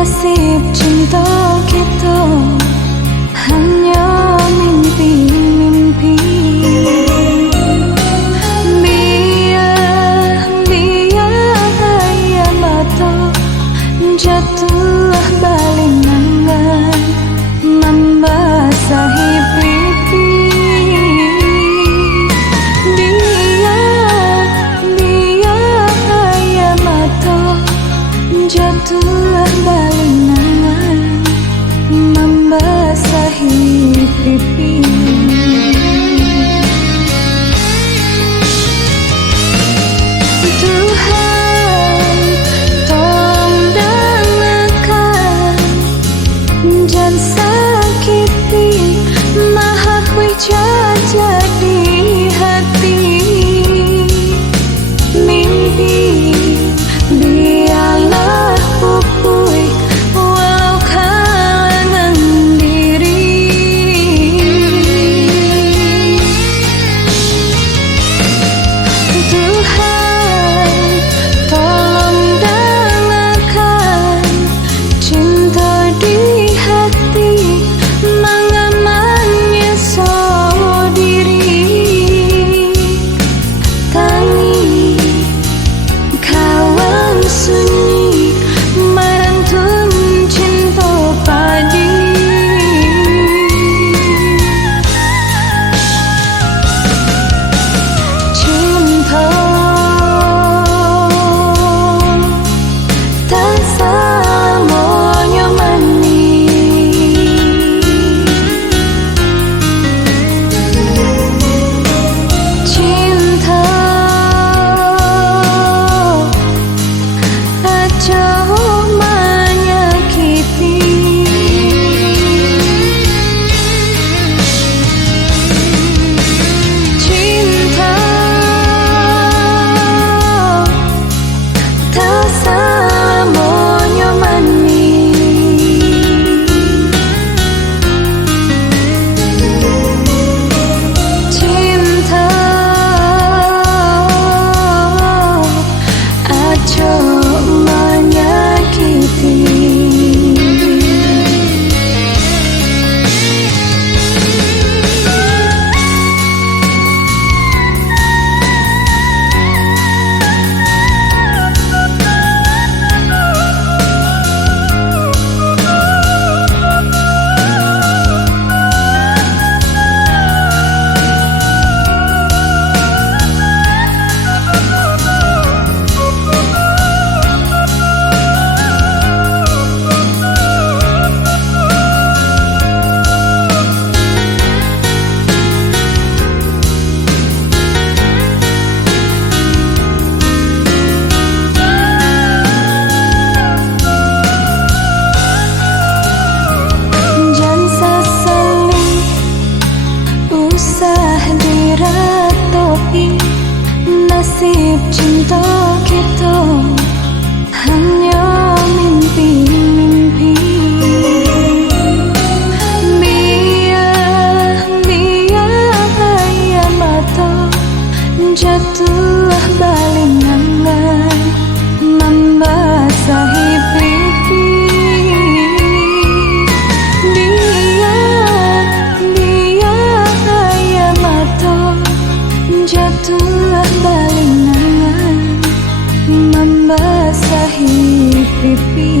Nasib cinta kita hanya mimpi-mimpi. Biar ya mata jatuh balingan membasahi pipi. Biar ya mata jatuh balingan membasahi pipi. Tuhan, tolong dengarkan, jangan sakiti mahak wijaja di hati. Mimpi biarlah pupui walau kalangan diri. Tuhan, tolong dengarkan, cinta di hati mengamannya sodiri. Tangi kawan sunyi merantun cinta padi. Cinta tak selamanya manis. Cinta jauh menyakiti. Cinta tak selamanya manis. Cinta jauh menyakiti. Jangan sesali usah diratapi, nasib cinta kita hanya mimpi-mimpi. Biar ya mata jatuh balingan membasahi pipi. Biar ya mata jatuh balingan membasahi pipi.